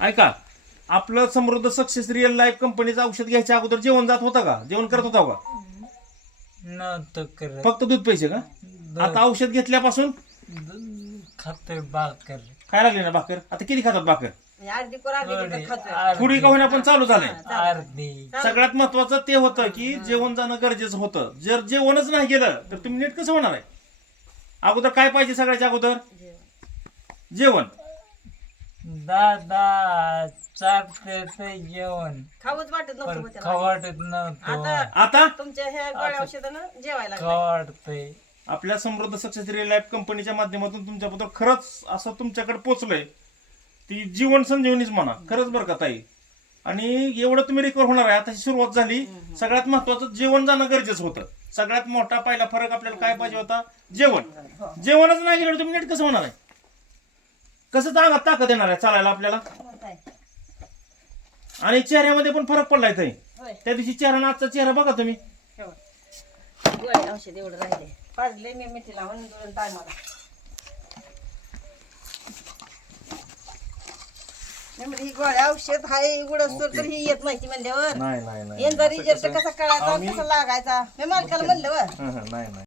ऐका आपलं समृद्ध सक्सेस रिअल लाईफ कंपनीचं औषध घ्यायच्या अगोदर जेवण जात होतं का? जेवण करत होता का? नव्हतं करत. फक्त दूध पैसे का? आता औषध घेतल्यापासून? खातोय भाकर. खायला लागले ना भाकर? आता किती खातात भाकर? अर्धी कोर अर्धी थोडी का होईना पण चालू झालंय. अर्धी. सगळ्यात महत्वाचं ते होतं की जेवण जाणं गरजेचं होतं. जर जेवणच नाही गेलं तर तुम्ही नीट कसं होणार आहे? अगोदर काय पाहिजे सगळ्याच्या अगोदर? जेवण. दादा चारते ते जेवण. खाऊच वाटत पण नव्हतं मग त्याला. खवाटत नव्हतं. आता आता? तुमच्या ह्या गोळ्या औषधानं जेवायला. खवाटतंय. आपल्या समृद्ध सक्सेस रिअल लाईफ कंपनीच्या माध्यमातून तुमच्याबद्दल खरंच असं तुमच्याकडे पोचलंय. ती जीवन संजीवनीच म्हणा. खरंच बरं का ताई? आणि एवढं तुम्ही रिकवर होणार आहे. आता सुरुवात झाली. सगळ्यात महत्वाचं जेवण जाणं गरजेचं होतं. सगळ्यात मोठा पहिला फरक आपल्याला काय पाहिजे होता? जेवण. जेवणच नाही गेलं तुम्ही नीट कसं होणार आहे? कसं अंगात ताकद येणार आहे चालायला आपल्याला? आणि चेहऱ्यामध्ये पण फरक पडलाय ताई. होय. त्या दिवशी चेहरा आणि आजचा चेहरा बघा तुम्ही. ठेवा. गोळ्या औषध एवढं राहिले. पाजले मी मिठी लावून दोन टायमाला. नाही म्हणजे ही गोळ्या औषध हाय तर ही येत नाही ती म्हणल्यावर. नाही कसा कळायचा आम्ही- कसा लागायचा मी मालकाला म्हणलं वर नाही नाही.